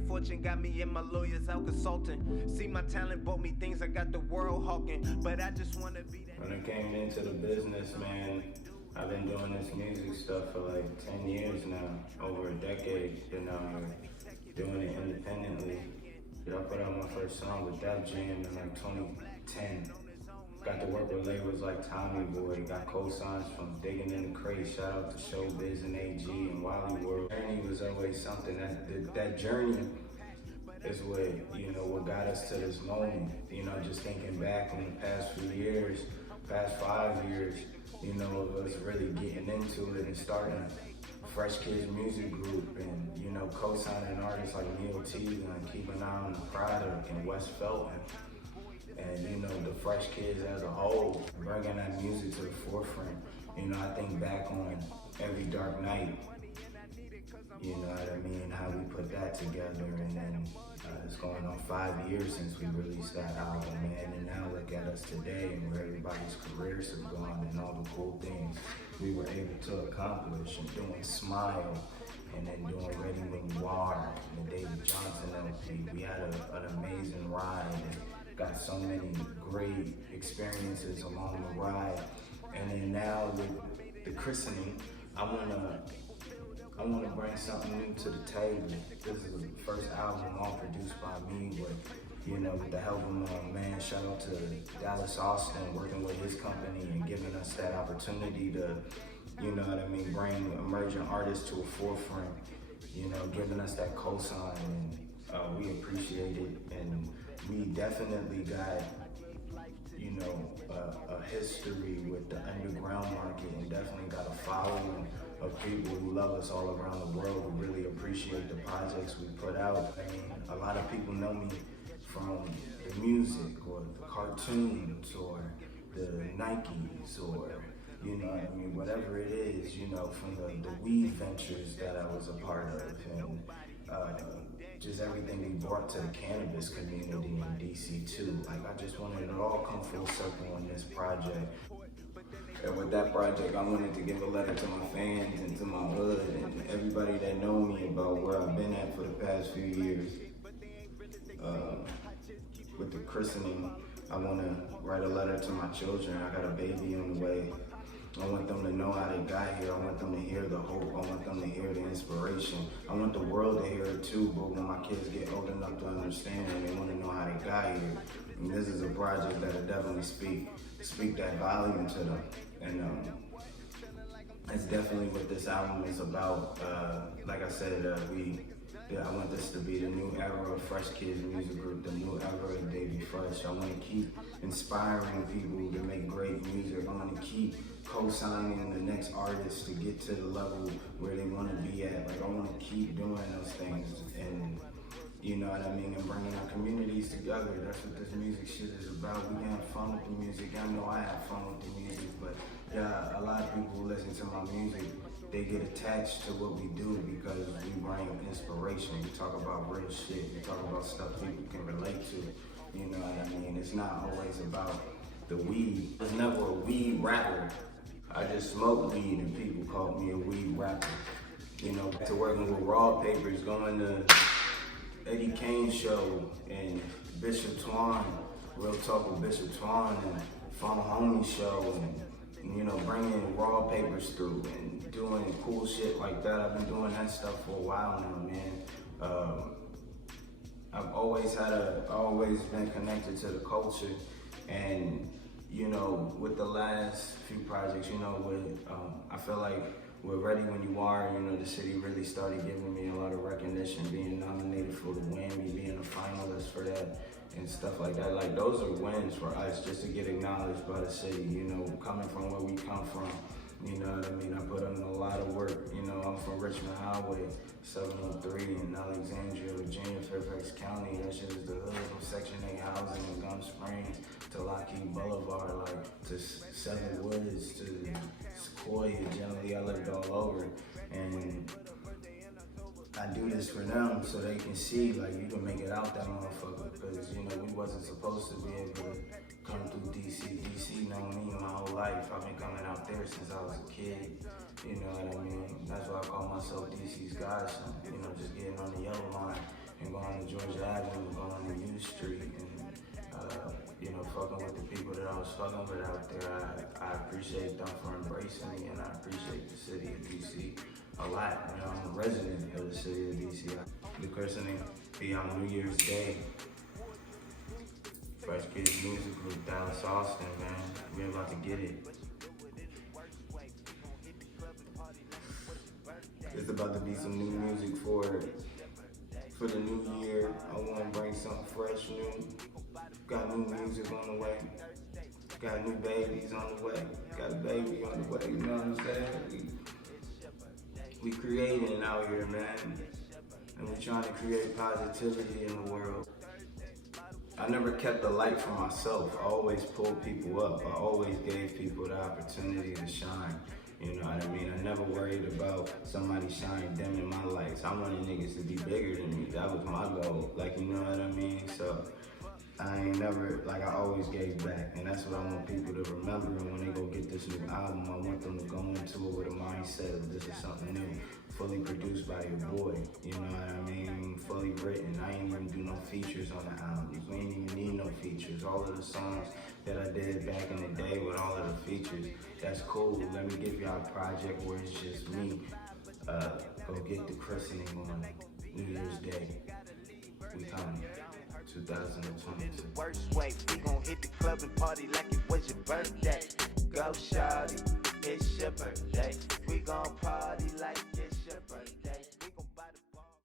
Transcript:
Good fortune got me and my lawyers out consulting. See my talent bought me things, I got the world hawking. But I just wanna be that. When I came into the business, man, I've been doing this music stuff for like 10 years now, over a decade, doing it independently. I put out my first song with Def Jam in like 2010. Got to work with labels like Tommy Boy, got co-signs from Digging in the Crate, shout out to Showbiz and AG and Wally World. Journey was always something, that journey is what got us to this moment. Just thinking back on the past few years, past 5 years, of us really getting into it and starting Fresh Kids Music Group and, co-signing artists like Neil T and keeping an eye on the product and West Felton. And the Fresh Kids as a whole, bringing that music to the forefront. I think back on Every Dark Night, you know what I mean, how we put that together, and then it's going on 5 years since we released that album, man, and now look at us today and where everybody's careers have gone and all the cool things we were able to accomplish, and doing Smile, and then doing Ready When You Are, and the David Johnson LP. We had an amazing ride, and got so many great experiences along the ride. And then now with the Christening, I wanna bring something new to the table. This is the first album all produced by me, with the help of my man, shout out to Dallas Austin, working with his company and giving us that opportunity to, bring emerging artists to a forefront, giving us that cosign, and we appreciate it. And we definitely got, a history with the underground market, and definitely got a following of people who love us all around the world, who really appreciate the projects we put out. I mean, a lot of people know me from the music or the cartoons or the Nikes or, whatever it is, from the weed ventures that I was a part of, and just everything we brought to the cannabis community in DC too. Like, I just wanted it to all come full circle on this project. And with that project, I wanted to give a letter to my fans and to my hood and everybody that know me about where I've been at for the past few years. With the Christening, I want to write a letter to my children. I got a baby on the way. I want them to know how they got here. I want them to hear the hope. I want them to hear the inspiration. I want the world to hear it too, but when my kids get old enough to understand it, they want to know how they got here. And this is a project that'll definitely speak that volume to them. And that's definitely what this album is about. Like I said, I want this to be the new era of Fresh Kids Music Group, the new era of Davy Fresh. I want to keep inspiring people to make great music. I want to keep co-signing the next artists to get to the level where they want to be at. Like, I want to keep doing those things, and and bringing our communities together. That's what this music shit is about. We can have fun with the music. I know I have fun with the music, but yeah, a lot of people who listen to my music, they get attached to what we do because we bring inspiration. We talk about real shit. We talk about stuff people can relate to. You know what I mean? It's not always about the weed. I was never a weed rapper. I just smoked weed and people called me a weed rapper. To working with Raw Papers, going to Eddie Kane's show and Bishop Twan, Real Talk with Bishop Twan, and Phone Homie show, and bringing Raw Papers through and doing cool shit like that. I've been doing that stuff for a while now, man. I've always been connected to the culture, and with the last few projects, I feel like with Ready When You Are, the city really started giving me a lot of recognition, being nominated for the Whammy, being a finalist for that, and stuff like that. Like, those are wins for us, just to get acknowledged by the city, coming from where we come from. You know what I mean? I put in a lot of work. I'm from Richmond Highway, 703 in Alexandria, Virginia, Fairfax County. That shit is the hood from Section 8 housing in Gum Springs to Lockheed Boulevard, like to Seven Woods to Sequoia. Generally, I lived all over. And I do this for them so they can see, like, you can make it out that motherfucker. Because, we wasn't supposed to be able to come through DC. DC known me my whole life. I've been coming out there since I was a kid. You know what I mean? That's why I call myself DC's godson. Just getting on the yellow line and going to Georgia Avenue, going to U Street, and fucking with the people that I was fucking with out there. I appreciate them for embracing me, and I appreciate the city of DC a lot. I'm a resident of the city of DC. The christening be on New Year's Day. Fresh Kids Music Group, Dallas, Austin, man. We're about to get it. It's about to be some new music for the new year. I want to bring something fresh, new. Got new music on the way. Got new babies on the way. Got a baby on the way, you know what I'm saying? We creating out here, man. And we're trying to create positivity in the world. I never kept the light for myself. I always pulled people up. I always gave people the opportunity to shine. You know what I mean? I never worried about somebody shining dimming my lights. I wanted niggas to be bigger than me. That was my goal. You know what I mean? So I ain't never, I always gave back. And that's what I want people to remember. And when they go get this new album, I want them to go into it with a mindset of this is something new. Fully produced by your boy, you know what I mean? Fully written. I ain't even do no features on the album. We ain't even need no features. All of the songs that I did back in the day with all of the features, that's cool. Let me give y'all a project where it's just me. Go get the christening on New Year's Day. We coming. 2022. Worst way, we gon' hit the club and party like it was your birthday. Go shawty, it's your birthday. We gon' party like